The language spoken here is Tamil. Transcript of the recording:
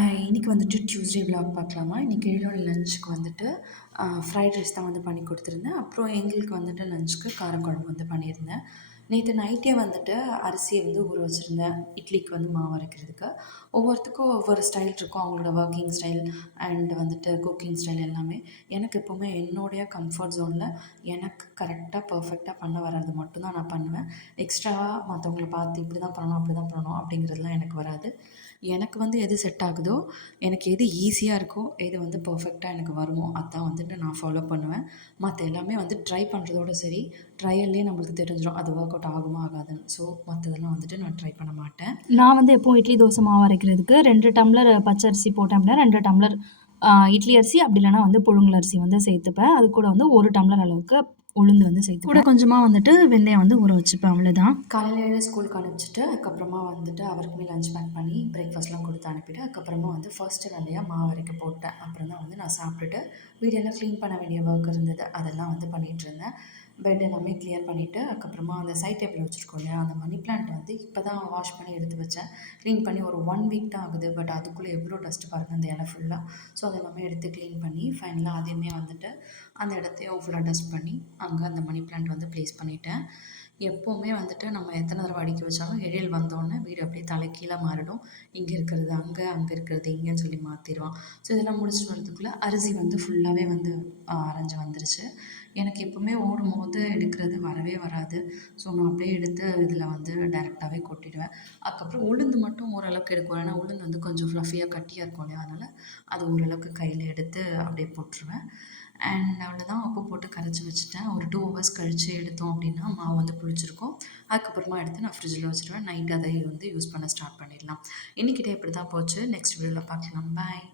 இன்றைக்கி வந்துட்டு டியூஸ்டே விலாக் பார்க்கலாமா? இன்றைக்கி என்னோட லஞ்சுக்கு வந்துட்டு ஃப்ரைட் ரைஸ் தான் வந்து பண்ணி கொடுத்துருந்தேன். அப்புறம் எங்களுக்கு வந்துட்டு லஞ்சுக்கு காரக்குழம்பு வந்து பண்ணியிருந்தேன். நேற்று நைட்டே வந்துட்டு அரிசியை வந்து ஊற வச்சுருந்தேன். இட்லிக்கு வந்து மாவு அரைக்கிறதுக்கு. ஒவ்வொருத்துக்கும் ஒவ்வொரு ஸ்டைல் இருக்கும். அவங்களோட ஒர்க்கிங் ஸ்டைல் அண்ட் வந்துட்டு குக்கிங் ஸ்டைல் எல்லாமே. எனக்கு எப்போவுமே என்னுடைய கம்ஃபர்ட் ஜோனில் எனக்கு கரெக்டாக பர்ஃபெக்டாக பண்ண வர்றது மட்டும்தான் நான் பண்ணுவேன். எக்ஸ்ட்ராவாக மற்றவங்கள பார்த்து இப்படி தான் பண்ணணும் அப்படி தான் பண்ணணும் அப்படிங்கிறதுலாம் எனக்கு வராது. எனக்கு வந்து எது செட் ஆகுதோ எனக்கு எது ஈஸியாக இருக்கோ எது வந்து பர்ஃபெக்டாக எனக்கு வருமோ அதான் வந்துட்டு நான் ஃபாலோ பண்ணுவேன். மற்ற எல்லாமே வந்து ட்ரை பண்ணுறதோட சரி ட்ரையல்லே நம்மளுக்கு தெரிஞ்சிடும் அது ஒர்க் அவுட் ஆகுமா ஆகாதுன்னு. ஸோ மற்றதெல்லாம் வந்துட்டு நான் ட்ரை பண்ண மாட்டேன். நான் வந்து எப்போவும் இட்லி தோசை மாவு அரைக்கிறதுக்கு ரெண்டு டம்ளர் பச்சரிசி போட்டேன் அப்படின்னா ரெண்டு டம்ளர் இட்லி அரிசி அப்படி இல்லைனா வந்து புழுங்கல் அரிசி வந்து சேர்த்துப்பேன். அது கூட வந்து ஒரு டம்ளர் அளவுக்கு உளுந்து வந்து சேர்த்து கூட கொஞ்சமாக வந்துட்டு வெந்தயம் வந்து ஊற வச்சுப்பேன் அவ்வளோதான் காலையில் ஸ்கூலுக்கு அனுப்பிச்சிட்டு அதுக்கப்புறமா வந்துட்டு அவருக்குமே லஞ்ச் பேக் பண்ணி பிரேக்ஃபாஸ்ட்லாம் கொடுத்து அனுப்பிட்டு அதுக்கப்புறமா வந்து ஃபர்ஸ்ட்டு வேலையாக மாவு அரைக்க போட்டேன். அப்புறம் தான் வந்து நான் சாப்பிட்டுட்டு வீடெல்லாம் க்ளீன் பண்ண வேண்டிய ஒர்க் இருந்தது. அதெல்லாம் வந்து பண்ணிகிட்டு இருந்தேன். பெட் எல்லாமே கிளியர் பண்ணிவிட்டு அதுக்கப்புறமா அந்த சைட் டேபிள் வச்சுருக்கோம் இல்லையா அந்த மணி பிளான்ட் வந்து இப்போ தான் வாஷ் பண்ணி எடுத்து வச்சேன். க்ளீன் பண்ணி ஒரு ஒன் வீக் தான் ஆகுது பட் அதுக்குள்ளே எவ்வளோ டஸ்ட் பாருங்கள் அந்த இலை ஃபுல்லாக ஸோ அது எல்லாமே எடுத்து க்ளீன் பண்ணி ஃபைனலாக அதையுமே வந்துட்டு அந்த இடத்தையும் ஃபுல்லாக டஸ்ட் பண்ணி அங்கே அந்த மணி பிளான்ட் வந்து ப்ளேஸ் பண்ணிட்டேன். எப்போவுமே வந்துட்டு நம்ம எத்தனை தடவை அடிக்க வச்சாலும் எழில் வந்தோடனே வீடு அப்படியே தலைக்கீழே மாறிடும். இங்கே இருக்கிறது அங்கே அங்கே இருக்கிறது இங்கேன்னு சொல்லி மாற்றிடுவான் ஸோ இதெல்லாம் முடிச்சுட்டு வரதுக்குள்ளே அரிசி வந்து ஃபுல்லாகவே வந்து அரைஞ்சு வந்துருச்சு. எனக்கு எப்போவுமே ஓடும் போது எடுக்கிறது வரவே வராது. ஸோ நான் அப்படியே எடுத்து இதில் வந்து டைரெக்டாகவே கொட்டிடுவேன். அதுக்கப்புறம் உளுந்து மட்டும் ஓரளவுக்கு எடுக்கும். ஏன்னா உளுந்து வந்து கொஞ்சம் ஃப்ளஃபியாக கட்டியாக இருக்கும் இல்லையா? அதனால் அது ஓரளவுக்கு கையில் எடுத்து அப்படியே போட்டுருவேன். அண்ட் அவ்வளோதான் அப்போ ஹவர்ஸ் எடுத்தோம் அப்படின்னா மாவு வந்து புளிச்சிருக்கும். அதுக்கப்புறமா எடுத்து நான் ஃப்ரிட்ஜில் வச்சுருவேன். நைட் அதை வந்து யூஸ் பண்ண ஸ்டார்ட் பண்ணிடலாம். இன்றைக்கிட்டே இப்படி தான் போச்சு. நெக்ஸ்ட் வீடியோவில் பார்க்கலாம். பாய்